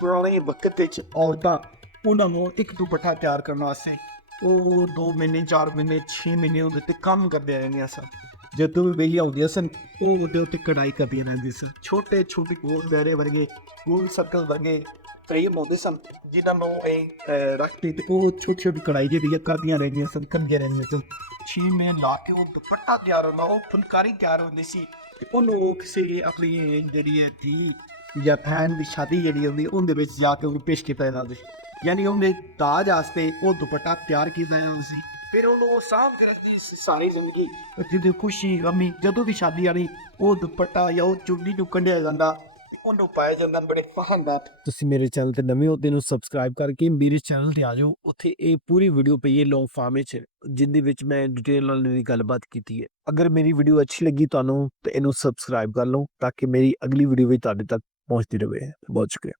ਪੁਰਾਣੇ ਵਕਤ ਵਿੱਚ ਔਰਤਾਂ ਉਹਨਾਂ ਨੂੰ ਇੱਕ ਦੁਪੱਟਾ ਤਿਆਰ ਕਰਨ ਵਾਸਤੇ ਉਹ 2 ਮਹੀਨੇ 4 ਮਹੀਨੇ 6 ਮਹੀਨੇ ਉਹਦੇ 'ਤੇ ਕੰਮ ਕਰਦੇ ਰਹਿੰਦੀਆਂ ਸਨ। ਜਦੋਂ ਵੀ ਵਿਹਲੀਆਂ ਹੁੰਦੀਆਂ ਸਨ ਉਹ ਉਹਦੇ ਉੱਤੇ ਕਢਾਈ ਕਰਦੀਆਂ ਰਹਿੰਦੀਆਂ ਸਨ। ਛੋਟੇ ਛੋਟੇ ਗੋਲ ਦਾਇਰੇ ਵਰਗੇ ਗੋਲ ਸਰਕਲ ਵਰਗੇ ਫਰੇਮ ਹੁੰਦੇ ਸਨ ਜਿਨ੍ਹਾਂ ਨੂੰ ਇਹ ਰੱਖ ਕੇ ਤੇ ਉਹ ਛੋਟੀ ਛੋਟੀ ਕਢਾਈ ਜਿਹੜੀ ਕਰਦੀਆਂ ਰਹਿੰਦੀਆਂ ਸਨ ਕਰਦੀਆਂ ਰਹਿੰਦੀਆਂ ਸਨ। 6 ਮਹੀਨੇ ਲਾ ਕੇ ਉਹ ਦੁਪੱਟਾ ਤਿਆਰ ਹੁੰਦਾ, ਉਹ ਫੁਲਕਾਰੀ ਤਿਆਰ ਹੁੰਦੀ ਸੀ ਤੇ ਉਹਨੂੰ ਕਿਸੇ ਆਪਣੀ ਜਿਹੜੀ ਹੈ ਧੀ ਜਾਂ ਭੈਣ ਦੀ ਸ਼ਾਦੀ ਜਿਹੜੀ ਹੁੰਦੀ ਉਹਦੇ ਵਿੱਚ ਜਾ ਕੇ ਉਹਨੂੰ ਪੇਸ਼ ਕੀਤਾ ਜਾਂਦਾ ਸੀ। ਯਾਨੀ ਉਹਨੇ ਦਾਜ ਵਾਸਤੇ ਉਹ ਦੁਪੱਟਾ ਤਿਆਰ ਕੀਤਾ ਜਾਂਦਾ ਸੀ। ਫਿਰ ਉਹਨੂੰ ਸਾਂਭ ਕੇ ਰੱਖਦੀ ਸੀ ਸਾਰੀ ਜ਼ਿੰਦਗੀ। ਜਦੋਂ ਖੁਸ਼ੀ ਗਮੀ ਜਦੋਂ ਵੀ ਸ਼ਾਦੀ ਆਣੀ ਉਹ ਦੁਪੱਟਾ ਜਾਂ ਉਹ ਚੁੰਨੀ ਨੂੰ ਕੱਢਿਆ ਜਾਂਦਾ ਤੇ ਉਹਨੂੰ ਪਾਇਆ ਜਾਂਦਾ ਬੜੇ ਫਖਰ ਨਾਲ। ਤੁਸੀਂ ਮੇਰੇ ਚੈਨਲ ਤੇ ਨਵੇਂ ਹੋ ਤੇ ਇਹਨੂੰ ਸਬਸਕ੍ਰਾਈਬ ਕਰਕੇ ਮੇਰੇ ਚੈਨਲ ਤੇ ਆ ਜਾਓ। ਉੱਥੇ ਇਹ ਪੂਰੀ ਵੀਡੀਓ ਪਈ ਹੈ ਲੌਂਗ ਫਾਰਮ ਵਿੱਚ, ਜਿੰਦੇ ਵਿੱਚ ਮੈਂ ਡਿਟੇਲ ਨਾਲ ਇਹਦੀ ਗੱਲਬਾਤ ਕੀਤੀ ਹੈ। ਅਗਰ ਮੇਰੀ ਵੀਡੀਓ ਅੱਛੀ ਲੱਗੀ ਤੁਹਾਨੂੰ ਤਾਂ ਇਹਨੂੰ ਸਬਸਕ੍ਰਾਈਬ ਕਰ ਲਓ ਤਾਂ ਕਿ ਮੇਰੀ ਅਗਲੀ ਵੀਡੀਓ ਵੀ ਤੁਹਾਡੇ ਤੱਕ ਪਹੁੰਚਦੀ ਰਹੇ। ਬਹੁਤ ਸ਼ੁਕਰੀਆ।